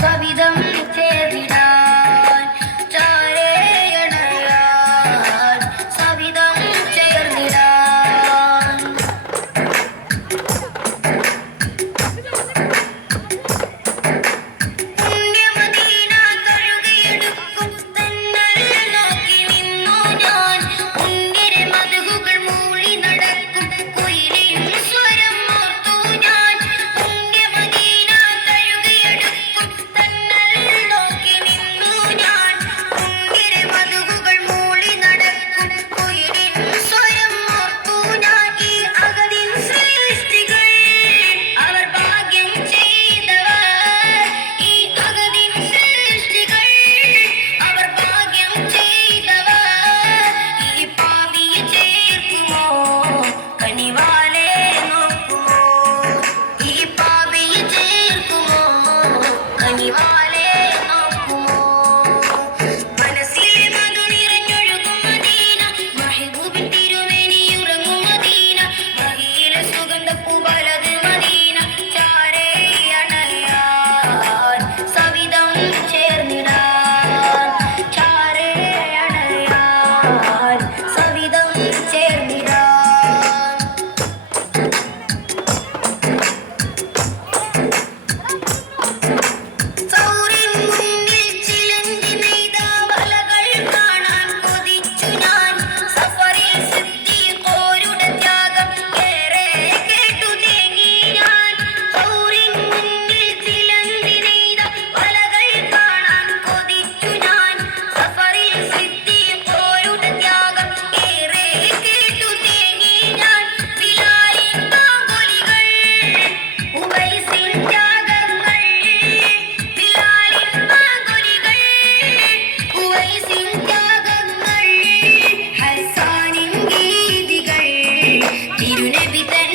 സവിധം ചേർന്നിടാൻ ചാരേയണയാൻ സവിധം ചേർന്നിടാൻ പുണ്യമദീന കഴുകിയെടുക്കും തന്നൽ നോക്കി നിന്നു ഞാൻ ഉന്നിരെ മധുകൾ മൂളി നടക്കും കുയിലിൻ സ്വരം ഓർത്തു ഞാൻ പുണ്യമദീന കഴുകിയെടുക്കും തന്നൽ നോക്കി നിന്നു ഞാൻ ഉന്നിരെ മധുകൾ മൂളി നടക്കും കുയിലിൻ സ്വരം ഓർത്തു ഞാൻ ഈ അഗതിൻ സൃഷ്ടികൾ അവർ ഭാഗ്യം ചെയ്തവർ ഈ അഗതിൻ സൃഷ്ടികൾ അവർ ഭാഗ്യം ചെയ്തവർ ഈ പാപിയെ ചേർക്കുമോ കനിവാലെ നോക്കുമോ ഈ പാപിയെ ചേർക്കുമോ കനിവാലെ നോക്കുമോ മനസ്സിലെ മധു നിറഞ്ഞൊഴുകും മദീന മെഹബൂബിൻ തിരുമേനിയുറങ്ങും മദീന മഹിയിലെ സുഗന്ധപ്പൂ പലത് മദീന ചാരേയണയാൻ സവിധം ചേർന്നിടാൻ ചാരേയണയാൻ സവിധം ചേർന്നിടാൻ സൗറിൻ മുന്നിൽ ചിലന്തി നെയ്ത വലകൾ കാണാൻ കൊതിച്ചു ഞാൻ സഫറിൽ സിദ്ദീഖോരുടെ ത്യാഗം ഏറെ കേട്ടു തേങ്ങി ഞാൻ സൗറിൻ മുന്നിൽ ചിലന്തി നെയ്ത വലകൾ കാണാൻ കൊതിച്ചു ഞാൻ സഫറിൽ സിദ്ദീഖോരുടെ ത്യാഗം ഏറെ കേട്ടു തേങ്ങി ഞാൻ ബിലാലിൻ ബാങ്കുലികൾ ഉവൈസിൻ ത്യാഗങ്ങൾ ബിലാലിൻ ബാങ്കുലികൾ ഉവൈസിൻ ത്യാഗങ്ങൾ ഹസ്സാനിൻ ഗീതികൾ തിരുനബി തൻ